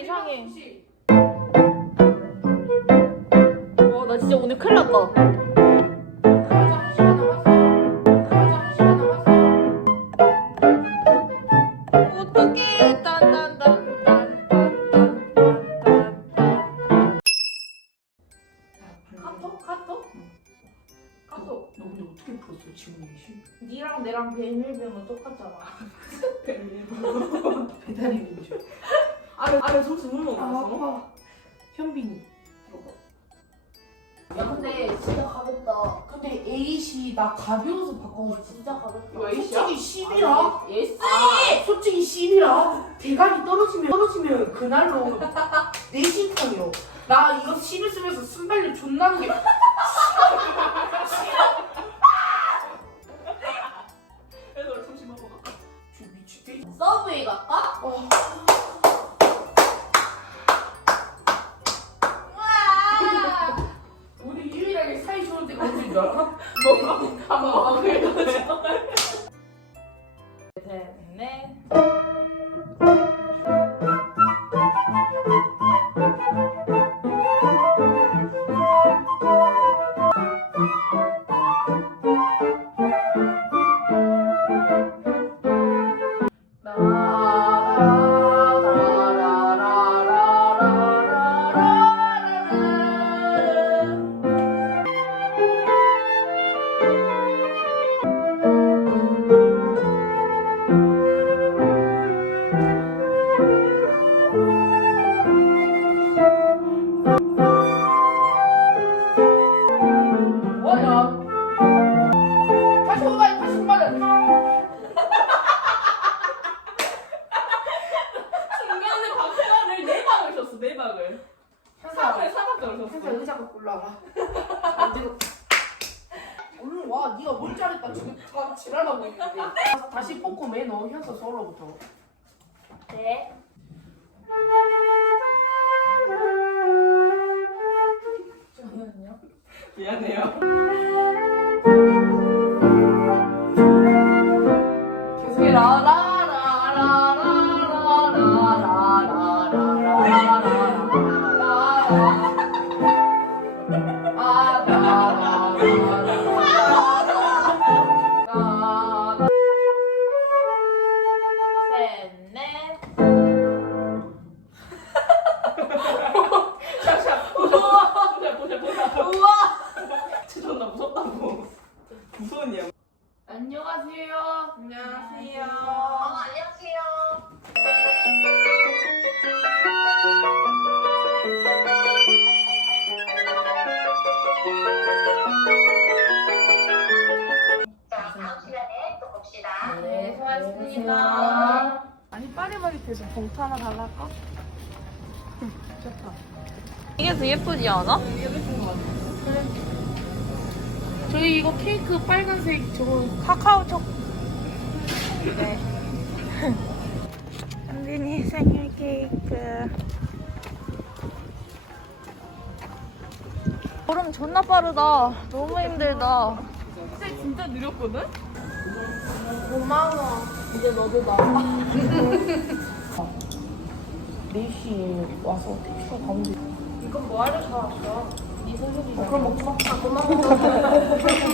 이상해 어, 이상해. 와나 진짜 오늘 큰일 났다. 내랑 배밀병은 똑같잖아. 배밀병. 배달의 민족. 아니 아니 점수 못아 먹었어. 아파. 현빈이. 야 근데 진짜 가볍다. 근데 A씨 나 가벼워서 바꾸고 싶어. 진짜 가볍다. 이거 A씨야? 솔직히 10이라. 예스. 솔직히 10이라. 대가리 떨어지면 떨어지면 그날로 내 심통이요. 나 이거 10을 쓰면서 순발력 존나 는 게 그래서 점심 먹어 갈까? 저 미치게. 서브웨이 갈까? 어. 어딘 줄 알아? 먹어. 한번 올라가. 안 들어. 얼른 와. 네가 뭘 잘했다. 지금 다 지랄하고 있는데. 다시 뽑고 맨너 현서 솔로부터. 네. 잠깐만요. 미안해요. 계속해라. 셋, 수고하셨습니다. 아니 파리바게트에서 봉투 하나 달랄까? 이게 더 예쁘지 않아? 저희 이거 케이크 빨간색 저거 카카오 촉. 네. 현빈이 생일 케이크. 걸음 존나 빠르다. 너무 힘들다. 진짜 느렸거든? 고마워. 이제 너도 나. 4시에 와서 택시로 가면 돼. 이건 뭐 하러 사왔어? 네. 어, 그럼 먹지 마. 아, 고마워. 고